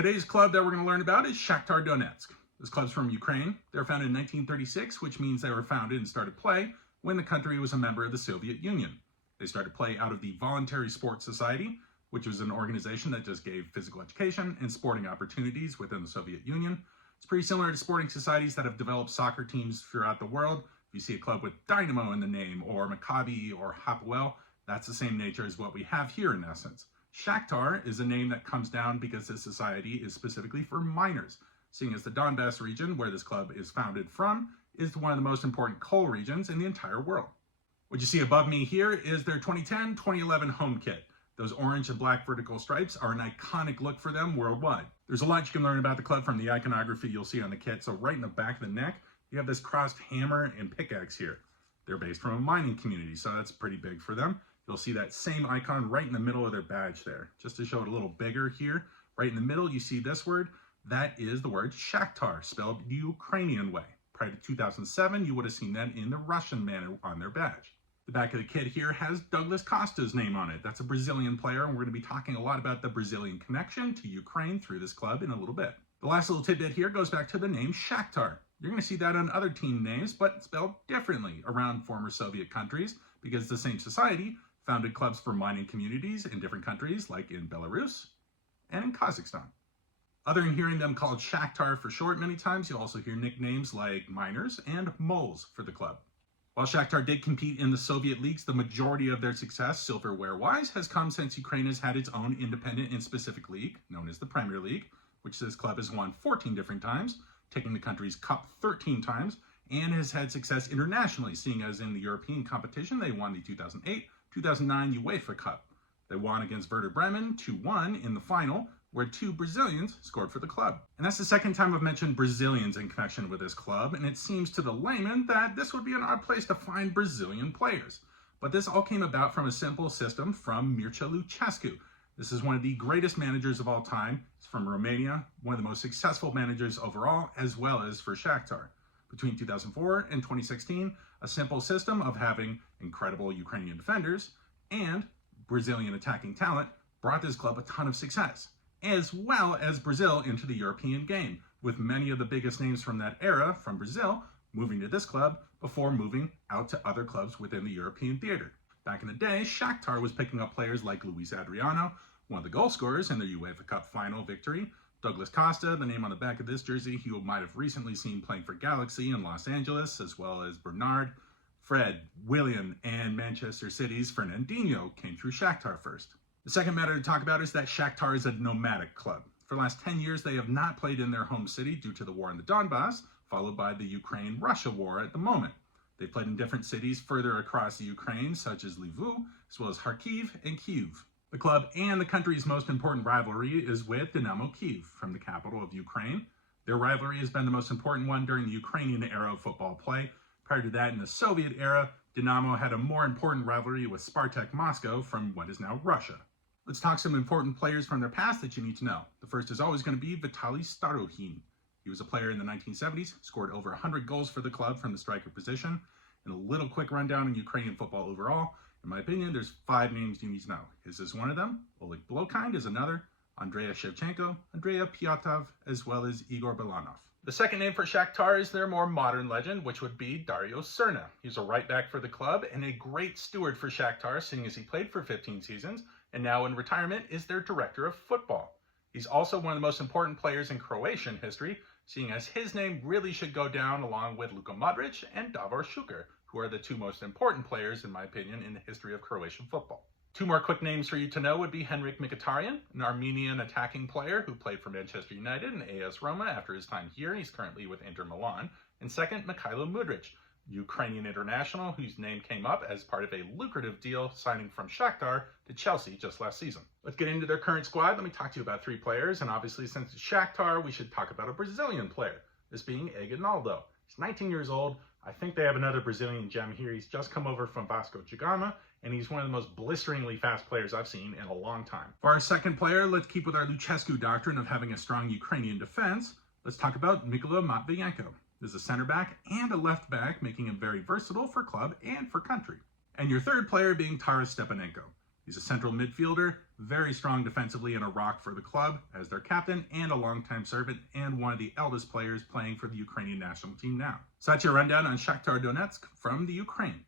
Today's club that we're going to learn about is Shakhtar Donetsk. This club's from Ukraine. They were founded in 1936, which means they were founded and started play when the country was a member of the Soviet Union. They started play out of the Voluntary Sports Society, which was an organization that just gave physical education and sporting opportunities within the Soviet Union. It's pretty similar to sporting societies that have developed soccer teams throughout the world. If you see a club with Dynamo in the name, or Maccabi, or Hapoel, that's the same nature as what we have here in essence. Shakhtar is a name that comes down because this society is specifically for miners, seeing as the Donbass region, where this club is founded from, is one of the most important coal regions in the entire world. What you see above me here is their 2010-2011 home kit. Those orange and black vertical stripes are an iconic look for them worldwide. There's a lot you can learn about the club from the iconography you'll see on the kit. So right in the back of the neck, you have this crossed hammer and pickaxe here. They're based from a mining community, so that's pretty big for them. You'll see that same icon right in the middle of their badge there. Just to show it a little bigger here, right in the middle, you see this word. That is the word Shakhtar, spelled the Ukrainian way. Prior to 2007, you would have seen that in the Russian manner on their badge. The back of the kit here has Douglas Costa's name on it. That's a Brazilian player, and we're going to be talking a lot about the Brazilian connection to Ukraine through this club in a little bit. The last little tidbit here goes back to the name Shakhtar. You're going to see that on other team names, but spelled differently around former Soviet countries, because the same society founded clubs for mining communities in different countries, like in Belarus and in Kazakhstan. Other than hearing them called Shakhtar for short many times, you'll also hear nicknames like Miners and Moles for the club. While Shakhtar did compete in the Soviet leagues, the majority of their success, silverware-wise, has come since Ukraine has had its own independent and specific league, known as the Premier League, which this club has won 14 different times, taking the country's cup 13 times, and has had success internationally, seeing as in the European competition, they won the 2008 2009 UEFA Cup. They won against Werder Bremen 2-1 in the final, where two Brazilians scored for the club. And that's the second time I've mentioned Brazilians in connection with this club, and it seems to the layman that this would be an odd place to find Brazilian players. But this all came about from a simple system from Mircea Lucescu. This is one of the greatest managers of all time. He's from Romania, one of the most successful managers overall, as well as for Shakhtar. Between 2004 and 2016, a simple system of having incredible Ukrainian defenders and Brazilian attacking talent brought this club a ton of success, as well as Brazil into the European game, with many of the biggest names from that era from Brazil moving to this club before moving out to other clubs within the European theater. Back in the day, Shakhtar was picking up players like Luis Adriano, one of the goal scorers in their UEFA Cup final victory, Douglas Costa, the name on the back of this jersey, you might have recently seen playing for Galaxy in Los Angeles, as well as Bernard, Fred, William, and Manchester City's Fernandinho came through Shakhtar first. The second matter to talk about is that Shakhtar is a nomadic club. For the last 10 years, they have not played in their home city due to the war in the Donbass, followed by the Ukraine-Russia war at the moment. They've played in different cities further across the Ukraine, such as Lviv, as well as Kharkiv and Kyiv. The club and the country's most important rivalry is with Dynamo Kyiv from the capital of Ukraine. Their rivalry has been the most important one during the Ukrainian era of football play. Prior to that, in the Soviet era, Dynamo had a more important rivalry with Spartak Moscow from what is now Russia. Let's talk some important players from their past that you need to know. The first is always going to be Vitaly Starokhin. He was a player in the 1970s, scored over 100 goals for the club from the striker position. And a little quick rundown on Ukrainian football overall. In my opinion, there's 5 names you need to know. His is one of them, Oleg Blokind is another, Andrea Shevchenko, Andrea Piatov, as well as Igor Belanov. The second name for Shakhtar is their more modern legend, which would be Dario Srna. He's a right back for the club and a great steward for Shakhtar, seeing as he played for 15 seasons, and now in retirement is their director of football. He's also one of the most important players in Croatian history, seeing as his name really should go down along with Luka Modric and Davor Šuker, who are the 2 most important players, in my opinion, in the history of Croatian football. 2 more quick names for you to know would be Henrik Mkhitaryan, an Armenian attacking player who played for Manchester United and AS Roma after his time here. He's currently with Inter Milan. And second, Mikhailo Mudryk, Ukrainian international whose name came up as part of a lucrative deal signing from Shakhtar to Chelsea just last season. Let's get into their current squad. Let me talk to you about 3 players. And obviously, since it's Shakhtar, we should talk about a Brazilian player, this being Aguinaldo. He's 19 years old. I think they have another Brazilian gem here. He's just come over from Vasco da Gama, and he's one of the most blisteringly fast players I've seen in a long time. For our second player, let's keep with our Lucescu doctrine of having a strong Ukrainian defense. Let's talk about Mikola Matvienko. There's a center back and a left back, making him very versatile for club and for country. And your third player being Taras Stepanenko. He's a central midfielder, Very strong defensively and a rock for the club as their captain and a longtime servant and one of the eldest players playing for the Ukrainian national team now. So that's your rundown on Shakhtar Donetsk from the Ukraine.